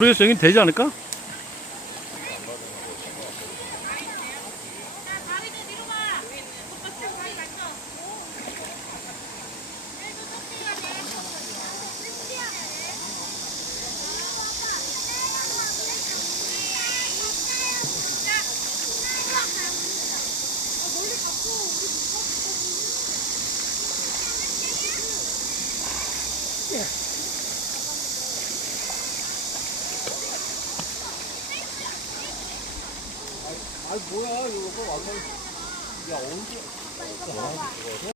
모르겠어. 여긴 되지 않을까? 아니 뭐야 이거 완전 야 언제